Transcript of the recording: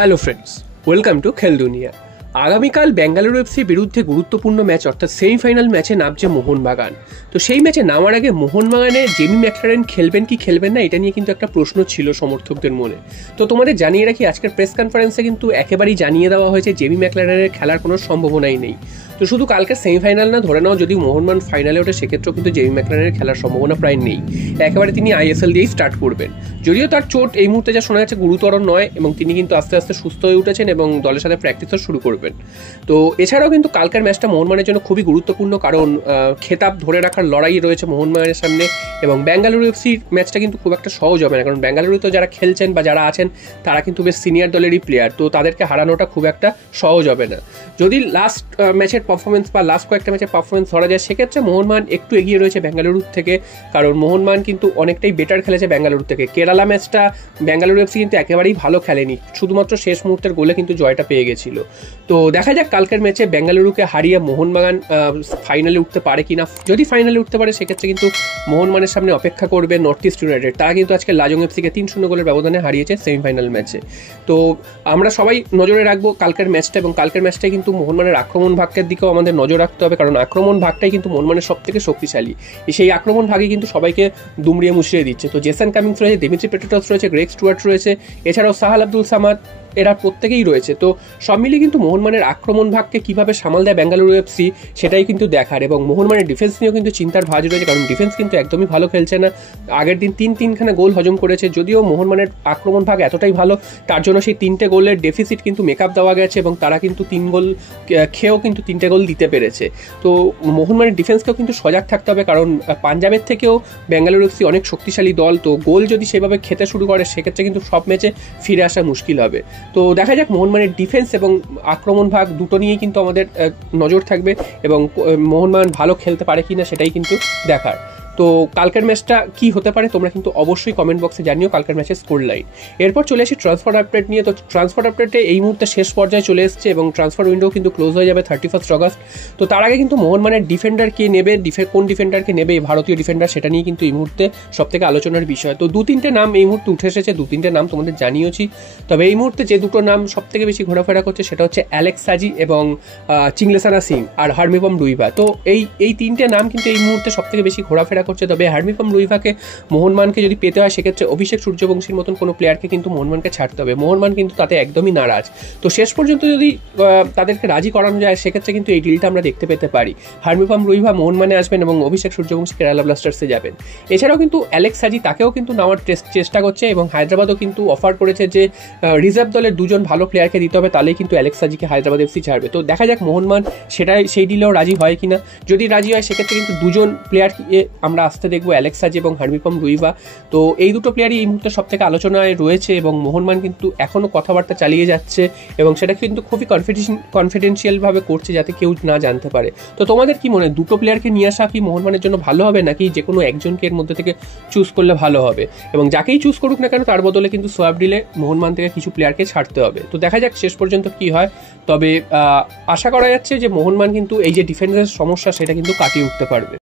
Hello friends, welcome to খেল দুনিয়া। আগামীকাল বেঙ্গালুরু এফসির বিরুদ্ধে গুরুত্বপূর্ণ ম্যাচ অর্থাৎ সেমিফাইনাল ম্যাচে নামছে মোহনবাগান। তো সেই ম্যাচে নামার আগে মোহনবাগানে জেমি ম্যাকলারেন খেলবেন কি খেলবেন না, এটা নিয়ে কিন্তু একটা প্রশ্ন ছিল সমর্থকদের মনে। তো তোমাদের জানিয়ে রাখি, আজকের প্রেস কনফারেন্সে কিন্তু একেবারেই জানিয়ে দেওয়া হয়েছে জেমি ম্যাকলারেনের খেলার কোনো সম্ভাবনাই নেই। তো শুধু কালকে সেমিফাইনাল না, ধরে নাও যদি মোহনবাগান ফাইনালে ওঠে সেক্ষেত্রেও কিন্তু জেমি ম্যাকলারেনের খেলার সম্ভাবনা প্রায় নেই। একেবারে তিনি আইএসএল দিয়েই স্টার্ট করবেন। যদিও তার চোট এই মুহূর্তে যা শোনা যাচ্ছে গুরুতর নয় এবং তিনি কিন্তু আস্তে আস্তে সুস্থ হয়ে উঠেছেন এবং দলের সাথে প্র্যাকটিসও শুরু করবেন। তো এছাড়াও কিন্তু কালকের ম্যাচটা মোহনবাগানের জন্য খুবই গুরুত্বপূর্ণ, কারণ খেতাব ধরে রাখার লড়াই রয়েছে মোহনবাগানের সামনে। এবং বেঙ্গালুরু এফসির ম্যাচটা কিন্তু খুব একটা সহজ হবে না, কারণ বেঙ্গালুরুতে যারা খেলছেন বা যারা আছেন তারা কিন্তু বেশ সিনিয়র দলেরই প্লেয়ার। তো তাদেরকে হারানোটা খুব একটা সহজ হবে না। যদি লাস্ট ম্যাচের পারফরমেন্স বা লাস্ট কয়েকটা ম্যাচের পারফরমেন্স ধরা যায় সেক্ষেত্রে মোহনবাগান একটু এগিয়ে রয়েছে বেঙ্গালুরুর থেকে, কারণ মোহনবাগান কিন্তু অনেকটাই বেটার খেলেছে বেঙ্গালুরু থেকে। কেরালা ম্যাচটা বেঙ্গালুরু এফসি কিন্তু একেবারেই ভালো খেলেনি, শুধুমাত্র শেষ মুহূর্তের গোলে কিন্তু জয়টা পেয়ে গেছিল। তো দেখা যাক কালকের ম্যাচে বেঙ্গালুরুকে হারিয়ে মোহনবাগান ফাইনালে উঠতে পারে কিনা। যদি ফাইনালে উঠতে পারে সেক্ষেত্রে কিন্তু মোহনবাগানের সামনে অপেক্ষা করবে নর্থ ইস্ট ইউনাইটেড। তারা কিন্তু আজকে লাজং এফসিকে 3-0 গোলের ব্যবধানে হারিয়েছে সেমিফাইনাল ম্যাচে। তো আমরা সবাই নজরে রাখবো কালকের ম্যাচটা, এবং কালকের ম্যাচটাই কিন্তু মোহনবাগানের আক্রমণ ভাগের দিকেও আমাদের নজর রাখতে হবে, কারণ আক্রমণ ভাগটাই কিন্তু মোহনবাগানের সব থেকে শক্তিশালী। সেই আক্রমণ ভাগে কিন্তু সবাইকে দুমড়িয়ে মুচড়িয়ে দিচ্ছে। তো জেসন কামিংস রয়েছে, দিমিত্রি পেট্রাটস রয়েছে, গ্রেগ স্টুয়ার্ট রয়েছে, এছাড়াও সাহাল আব্দুল সামাদ, এরা প্রত্যেকেই রয়েছে। তো সব মিলিয়ে কিন্তু মোহনবাগানের আক্রমণ ভাগকে কিভাবে সামাল দেয় বেঙ্গালুরু এফসি সেটাই কিন্তু দেখার। এবং মোহনবাগানের ডিফেন্স নিয়েও কিন্তু চিন্তার ভাঁজ রয়েছে, কারণ ডিফেন্স কিন্তু একদমই ভালো খেলছে না। আগের দিন তিনখানা গোল হজম করেছে। যদিও মোহনবাগানের আক্রমণ ভাগ এতটাই ভালো, তার জন্য সেই 3টে গোলের ডেফিসিট কিন্তু মেকআপ দেওয়া গেছে এবং তারা কিন্তু 3 গোল খেয়েও কিন্তু 3টে গোল দিতে পেরেছে। তো মোহনবাগানের ডিফেন্সকেও কিন্তু সজাগ থাকতে হবে, কারণ পাঞ্জাবের থেকেও বেঙ্গালুরু এফসি অনেক শক্তিশালী দল। তো গোল যদি সেভাবে খেতে শুরু করে সেক্ষেত্রে কিন্তু সব ম্যাচে ফিরে আসা মুশকিল হবে। তো দেখা যাক মোহনবাগানের ডিফেন্স এবং আক্রমণ ভাগ দুটো নিয়েই কিন্তু আমাদের নজর থাকবে, এবং মোহনবাগান ভালো খেলতে পারে কিনা সেটাই কিন্তু দেখার। তো কালকের ম্যাচটা কি হতে পারে তোমরা কিন্তু অবশ্যই কমেন্ট বক্সে জানিও কালকের ম্যাচের স্কোর লাইন। এরপর চলে আসি ট্রান্সফার আপডেট নিয়ে। তো ট্রান্সফার আপডেটে এই মুহূর্তে শেষ পর্যায়ে চলে এসেছে এবং ট্রান্সফার উইন্ডো কিন্তু ক্লোজ হয়ে যাবে 31 অগস্ট। তো তার আগে কিন্তু মোহনবাগানের ডিফেন্ডার কে নেবে, কোন ডিফেন্ডারকে নেবে ভারতীয় ডিফেন্ডার, সেটা নিয়ে কিন্তু এই মুহূর্তে সব থেকে আলোচনার বিষয়। তো 2-3টে নাম এই মুহূর্তে উঠে এসেছে, 2-3টে নাম তোমাদের জানিয়েছি। তবে এই মুহূর্তে যে দুটো নাম সব থেকে বেশি ঘোরাফেরা করছে সেটা হচ্ছে অ্যালেক্স সাজি এবং চিংলেসানা সিং আর হার্মিপম রুইভা। তো এই 3টে নাম কিন্তু এই মুহূর্তে সব থেকে বেশি ঘোরাফেরা করছে। তবে হার্মিপম রুইভাকে মোহনবাগানকে যদি পেতে হয় সেক্ষেত্রে অভিষেক সূর্যবংশীর মতন কোনো প্লেয়ারকে কিন্তু মোহনবাগানকে ছাড়তে হবে। মোহনবাগান কিন্তু তাতে একদমই নারাজ। তো শেষ পর্যন্ত যদি তাদেরকে রাজি করানো যায় সেক্ষেত্রে কিন্তু এই ডিলটা আমরা দেখতে পেতে পারি। হার্মিপম রুইভা মোহনবাগানে আসবেন এবং অভিষেক সূর্যবংশী কেরালা ব্লাস্টার্সে যাবেন। এছাড়াও কিন্তু অ্যালেক্স সাজি, তাকেও কিন্তু নেওয়ার চেষ্টা করছে এবং হায়দ্রাবাদও কিন্তু অফার করেছে যে রিজার্ভ দলের 2জন ভালো প্লেয়ারকে দিতে হবে, তাহলেই কিন্তু অ্যালেক্স সাজিকে হায়দ্রাবাদ এফসি ছাড়বে। তো দেখা যাক মোহনবাগান সেই ডিলেও রাজি হয় কিনা। যদি রাজি হয় সেক্ষেত্রে কিন্তু 2জন প্লেয়ারকে আমরা আসতে দেখবো, অ্যালেক্স সাজি এবং হার্মিপম রুইভা। তো এই দুটো প্লেয়ারই এই মুহূর্তে সব থেকে আলোচনায় রয়েছে এবং মোহনবাগান কিন্তু এখনও কথাবার্তা চালিয়ে যাচ্ছে এবং সেটা কিন্তু খুবই কনফিডেন্সিয়াল ভাবে করছে যাতে কেউ না জানতে পারে। তো তোমাদের কি মনে হয়, দুটো প্লেয়ারকে নিয়ে আসা কি মোহনবাগানের জন্য ভালো হবে, নাকি যে কোনো একজনকে এর মধ্যে থেকে চুজ করলে ভালো হবে? এবং যাকেই চুজ করুক না কেন তার বদলে কিন্তু সোয়াব ডিলে মোহনবাগান থেকে কিছু প্লেয়ারকে ছাড়তে হবে। তো দেখা যাক শেষ পর্যন্ত কি হয়। তবে আশা করা যাচ্ছে যে মোহনবাগান কিন্তু এই যে ডিফেন্সের সমস্যা সেটা কিন্তু কাটিয়ে উঠতে পারবে।